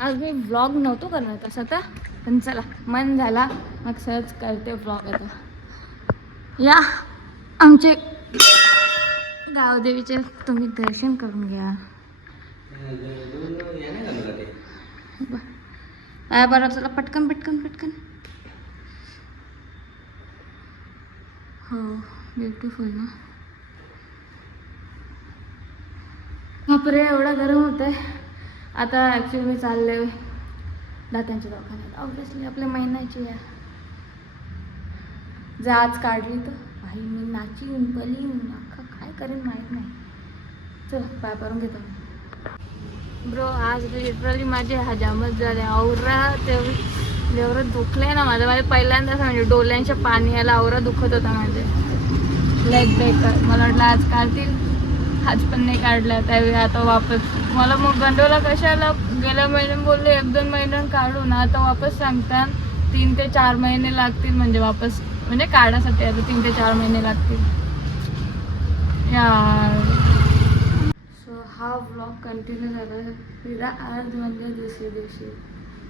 आज मी व्लॉग नव्हतो करणार तसं तर, पण चला मन झाला मग सहज करते व्लॉग. आता या आमचे गावदेवीचे तुम्ही दर्शन करून घ्या. बरं चला पटकन पटकन पटकन. हो ब्युटिफुल ना. बापरे एवढा गरम होत आहे. आता ॲक्च्युली मी चालले दातांच्या दवाखान्यात. ऑब्विसली आपल्या महिन्याची आहे. जर आज काढली तर भाई मी नाचीन पलीन अख्खा काय करेन माहीत नाही. चल पाय करून घेतो ब्रो. आज लिटरली माझे हजामत झाले. आवरा तेवढं दुखलंय ना माझं पहिल्यांदाच म्हणजे डोळ्यांच्या पाणी यायला आवरा दुखत होता माझे. लेग ब्रेकर मला वाटलं आज काढतील, आज पण नाही काढला. त्यावेळी आता वापस मला मग गंडोला कशाला गेल्या महिन्यात बोलले 1-2 महिन्यात काढू ना. आता वापस सांगतात 3 ते 4 महिने लागतील म्हणजे वापस म्हणजे काढायसाठी. आता 3 ते 4 महिने लागतील यार. सो हा व्लॉग कंटिन्यू झाला. फिरा आज म्हणजे दुसऱ्या दिवशी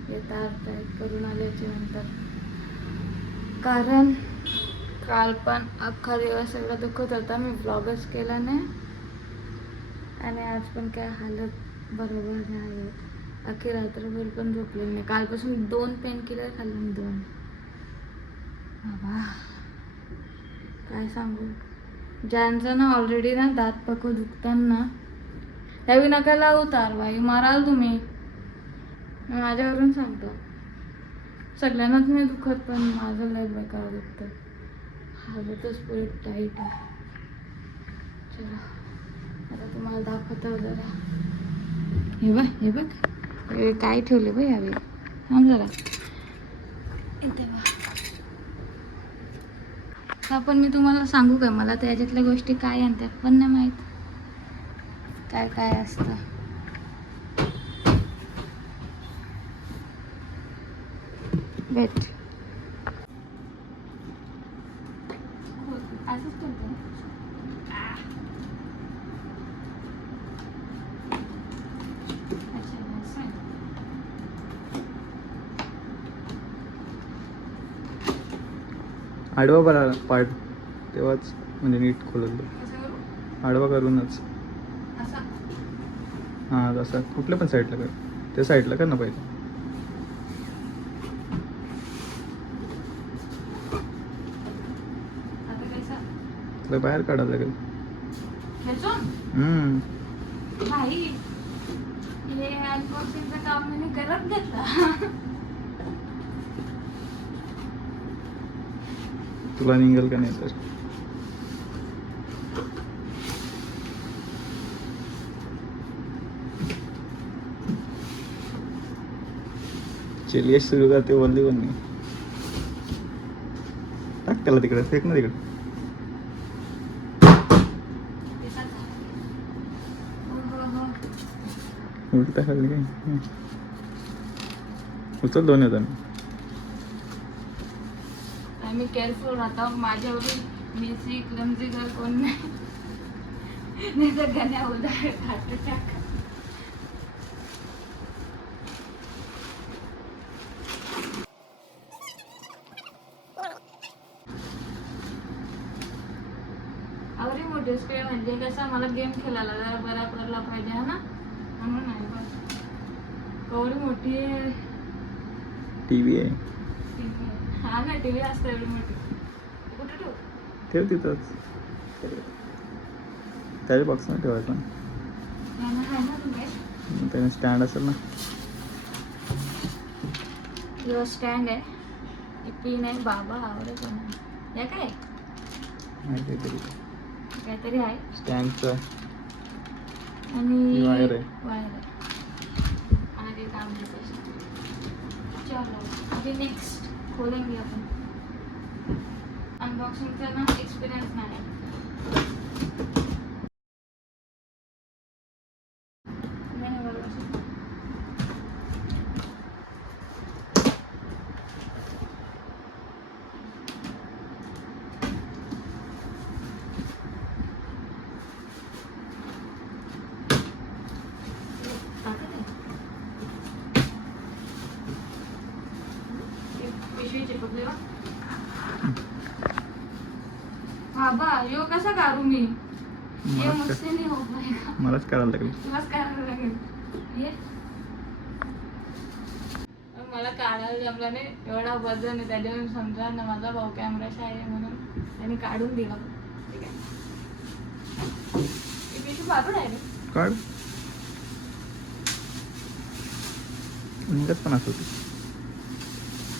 येता पॅक करून आल्याच्या नंतर. कारण काल पण अख्खा दिवस एवढा दुखत होता मी व्लॉगच केला नाही. आणि आज पण काय हालत बरोबर नाही. अख्खी रात्रभर पण झोपले नाही. कालपासून 2 पेन किलर खाल्ले मी. 2 बाबा काय सांगू. ज्यांचं ना ऑलरेडी ना दात पकव दुखताना त्यावेळी नका लावू तार बाई माराल तुम्ही. मी माझ्यावरून सांगतो. सगळ्यांनाच नाही दुखत पण माझं लय बेकार दुखतं. हालतच पुढे टाईट आहे. चला आता तुम्हाला दाखवतो जरा. हे बघ काय ठेवले बाई यावेळी. थांब जरा इथे बघ. हा पण मी तुम्हाला सांगू काय मला त्याच्यातल्या गोष्टी काय आणतात पण नाही माहीत काय काय असतं. भेट असंच करतो. आडवा बरा पार्ट तेव्हाच म्हणजे नीट खोलत. आडवा करूनच. हां तसं कुठल्या पण साईडला कर. त्या साईडला कर ना पाहिजे. तुला बाहेर काढावं लागेल. भाई हे अनबॉक्सिंगचं काम मी करत घेतला. तुला निघेल का नाही तर. चलिए सुरू करते बोलली पण नाही. टाक त्याला तिकडे फेक ना तिकडे. उलटा खाल्ली काय उचल 2 येतात. मी केअरफुल राहता. माझ्यावरून मेसी क्लमझी जर कोण नाही तर गण्या उधार खात टाक. आवडी मोठी स्क्रीन म्हणजे कसं मला गेम खेळायला जरा बरा पडला पाहिजे है ना म्हणून नाही. बस एवढी मोठी टीव्ही आहे. हा ना टीव्ही असतं एवढी मोठी. कुठे ठेवू. ठेव तिथंच. त्याच्या बॉक्समध्ये ठेवायचं. त्याने स्टँड असेल ना. यो स्टँड आहे. पिन आहे बाबा आवडत या काय काहीतरी आहे. स्टँडचं आणि वायर आहे. आणि काम चलो अभी नेक्स्ट खोलेंगे आपण. अनबॉक्सिंगचा ना एक्सपिरियन्स नाही. पिशवी चिपकली बा. बाबा यो कसा काढू मी? ये मुझसे नहीं हो पाएगा. मलाच करायला लागली. तुलाच करायला लागेल. ये मला काढायला जमलं नाही, एवढा वजन आहे त्याच्यावरून समजा ना माझा भाऊ कॅमेराचा आहे म्हणून त्यांनी काढून दिला. ठीक आहे, ही पिशवी पाठवून आहे रे. काढ. निघत पण असं होती.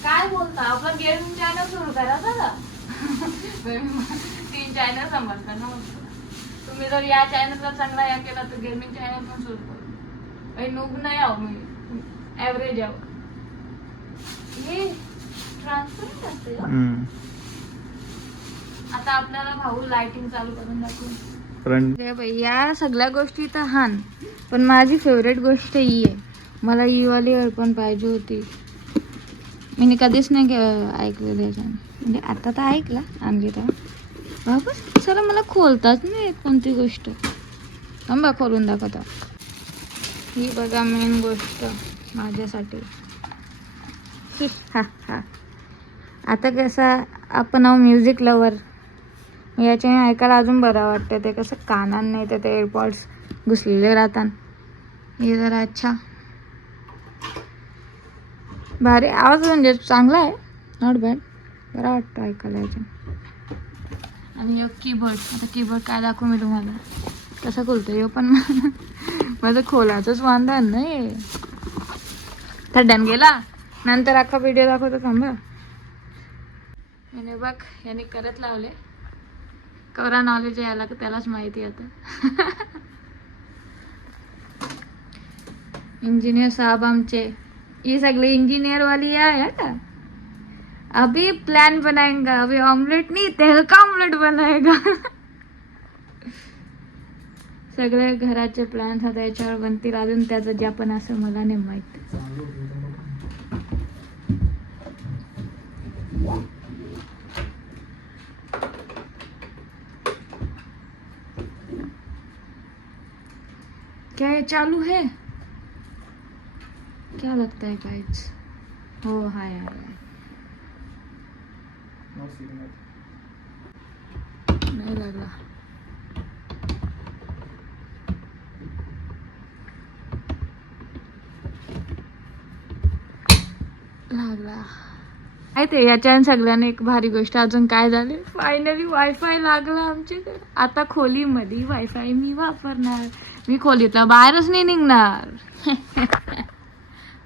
काय बोलता, आपला गेमिंग चॅनल सुरू करायचा ना. 3 चॅनल सांभाळता ना मग. तुम्ही जर या चॅनलला चांगला या केला तर गेमिंग चॅनल पण सुरू करू. नूब नाही आहो मी, ॲव्हरेज आहो. हे ट्रान्सपरंट असते का? आता आपल्याला भाऊ लाइटिंग चालू करून दाखवू. या सगळ्या गोष्टी तर हान, पण माझी फेवरेट गोष्ट ही आहे. मला ही वाली इयरफोन पाहिजे होती. मी कधीच नाही ऐकलेलं याच्याने, म्हणजे आता तर ऐकला आणली तर वापस. चला मला खोलताच नाही कोणती गोष्ट. थांबा खोलून दाखवता. ही बघा मेन गोष्ट माझ्यासाठी. हा हा. आता कसं आपण म्युझिक लवर, याच्याने ऐकायला अजून बरं वाटतं. ते कसं कानान नाही तर ते एअरपॉड्स घुसलेले राहतात. हे जरा अच्छा भारी आवाज, म्हणजे चांगला आहे, नॉट बॅड, बरा वाटतं ऐकायला याच्या. आणि कीबोर्ड, आता कीबोर्ड काय दाखवू मी तुम्हाला, कसा खोलतो यो पण माझं खोलाचंच वांदा नाही. थड्ड्यान गेला, नंतर अख्खा व्हिडिओ दाखवतो. थांबा, याने बघ याने करत लावले. कवरा नॉलेज याला त्यालाच माहिती आता. इंजिनियर साहब आमचे, ये सगळे इंजिनियर वाली आहे का. अभी प्लान बनाएगा, अभी ऑमलेट नहीं तेल का ऑमलेट बनाएगा. सगळे घराचे प्लॅन्स आता याच्यावर बनतील. अजून त्याचं जे पण असं मला नाही माहित. क्या ये चालू है? क्या लगता है गाइस? हो हाय हाय. नहीं लगा. लागला. ते याच्याने सगळ्यांनी एक भारी गोष्ट अजून काय झाली, फायनली वायफाय लागला आमच्याकडे. आता खोलीमध्ये वायफाय मी वापरणार. मी खोलीतला बाहेरच नाही निघणार.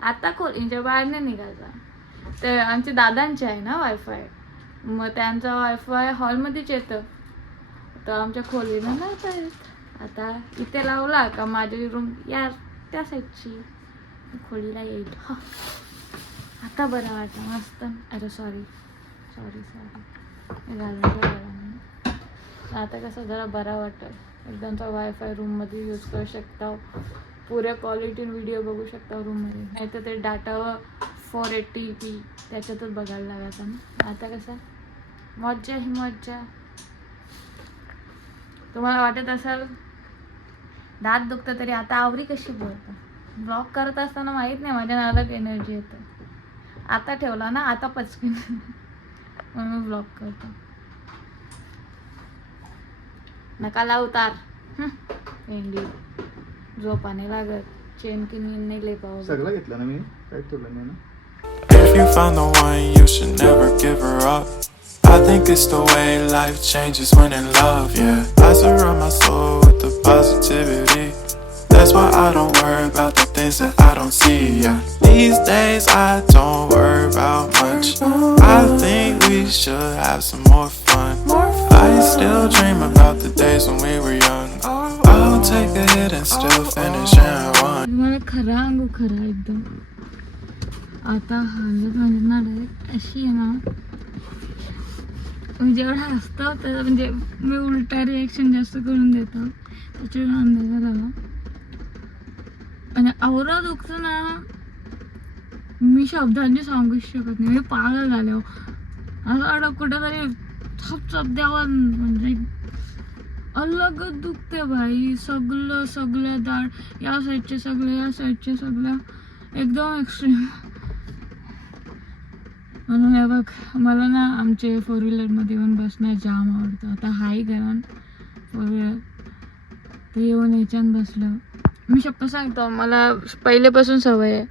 आता खोलीच्या बाहेर नाही निघायचा. ते आमच्या दादांचे आहे ना वायफाय, मग त्यांचा वायफाय हॉलमध्येच येतं, तर आमच्या खोलीनं नाही येत. आता इथे लावला का माझी रूम या त्या साईडची खोलीला येईल. आता बरं वाटतं मस्त. अरे सॉरी सॉरी सॉरी घालून. आता कसं जरा बरं वाटतं. एकदमचा वायफाय रूममध्ये यूज करू शकता, पुऱ्या क्वालिटीने व्हिडिओ बघू शकता रूममध्ये. नाही तर ते डाटावर 480p त्याच्यातच बघायला लागायचं ना. आता कसं मज्जा ही मज्जा. तुम्हाला वाटत असेल दात दुखतं तरी आता आवरी कशी बोलतं. ब्लॉग करत असताना माहीत नाही माझ्या नादात एनर्जी येतं. आता ठेवला ना, आता पचकीन म्हणून मी ब्लॉग करतो. नका लावतार भेंडी, झोपाने लागत, चेन की नींद नाही ले पाव. सगळं घेतलं ना मी, काय तुला नाही ना. If you found the one, you should never give her up. I think it's the way life changes when in love, yeah. I surround my soul with the positivity. That's why I don't worry about the things that I don't see, yeah. These days I don't worry about much. I think we should have some more fun. I still dream about the days when we were young. I'll take a hit and still finish and one. मला खरा अंगू खरा एकदम. आता हालत म्हणजे ना direct अशी आहे ना, म्हणजे जेवढा हसतो तर म्हणजे मी उलटा रिॲक्शन जास्त करून देतो. त्याच्यावर अंदाजा झाला म्हणजे आवरा दुखतं ना, मी शब्दांची सांगूच शकत नाही. मी पागल झाले असं अडक कुठेतरी थप द्यावा, म्हणजे अलगच दुखते भाई. सगळं दाड, या साईडचे सगळं, या साईडचे सगळं, एकदम एक्स्ट्रीम. म्हणून हे बघ, मला ना आमचे 4 व्हीलरमध्ये येऊन बसणं जाम आवडतं. आता हाही कारण 4 व्हीलर ते येऊन याच्यानं बसलं. मी शप्प सांगतो, मला पहिल्यापासून सवय आहे.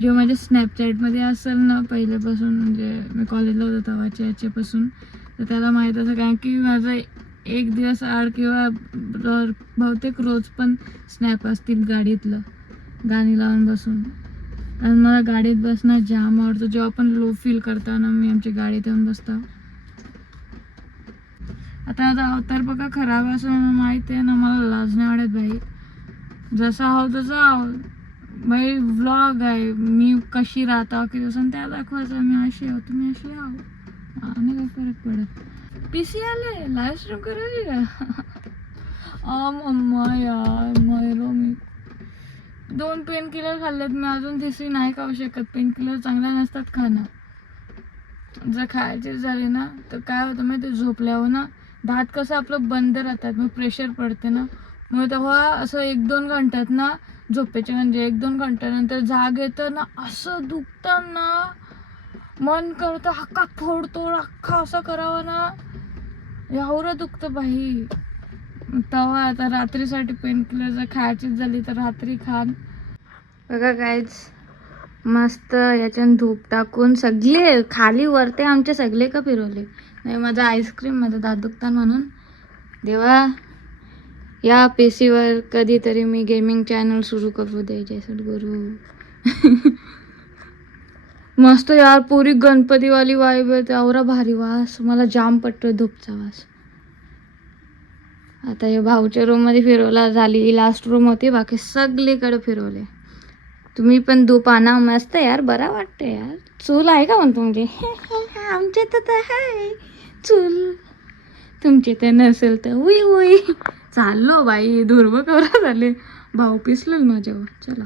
जेव्हा माझ्या स्नॅपचॅटमध्ये असेल ना पहिल्यापासून, म्हणजे मी कॉलेजला होतो तेव्हाच्या याच्यापासून, तर त्याला माहीत असं कारण की माझं एक दिवस आड किंवा बहुतेक रोज पण स्नॅप असतील गाडीतलं, गाणी लावून बसून. आणि मला गाडीत बसणं जाम आवडतं. जेव्हा पण लो फील करताना मी आमच्या गाडीत येऊन बसतो. आता माझा अवतार बघा खराब असं माहिती आहे ना, मला लाज नाही वाटत भाई. जसा आहो तसा आहो भाई. व्लॉग आहे, मी कशी राहता की तसं त्या दाखवायचं. मी अशी आहो, तुम्ही अशी आहो, आणि काय फरक पडत. PC आले, लाईव्ह स्ट्रीम करायची का? मम्मा यार मरो मी. 2 पेन किलर खाल्लेत मी, अजून तिसरी नाही खाऊ शकत. पेन किलर चांगल्या नसतात खाणं. जर खायचे झाले ना तर काय होतं माहिती, झोपल्यावर ना दात कसं आपलं बंद राहतात, मग प्रेशर पडते ना, मग तेव्हा असं 1-2 घंट्यात ना झोपेचे, म्हणजे 1-2 घंट्यानंतर जाग येतं ना, असं दुखतं ना, मन करतं हक्का फोडतो अख्खा असं करावं ना, एवढं दुखतं बाई. तेव्हा आता रात्रीसाठी पेन किलर जर खायचीच झाली तर रात्री खान. बघा गाईज, मस्त याच्यानं धूप टाकून सगळे खाली वरते आमचे सगळे का फिरवले. नाही माझं आईस्क्रीम, माझं दात दुखतात म्हणून. देवा, या PCवर कधीतरी मी गेमिंग चॅनल सुरू करू दे, जय सद्गुरू. मस्त यार, पुरी गणपतीवाली वाईब आहे. आवरा भारी वास, मला जाम पटतोय धूपचा वास. आता हे भाऊच्या रूममध्ये फिरवला, झाली लास्ट रूम होती, बाकी सगळीकडे फिरवले. तुम्ही पण धूप आणा, मस्त यार, बरा वाटतं यार. चूल आहे का म्हणतो म्हणजे? आमच्या तर आहे चूल, तुमचे तर नसेल तर उई उई. चाललो बाई, दुर्भ कवरा झाले. भाऊ पिसलेल माझ्यावर. चला.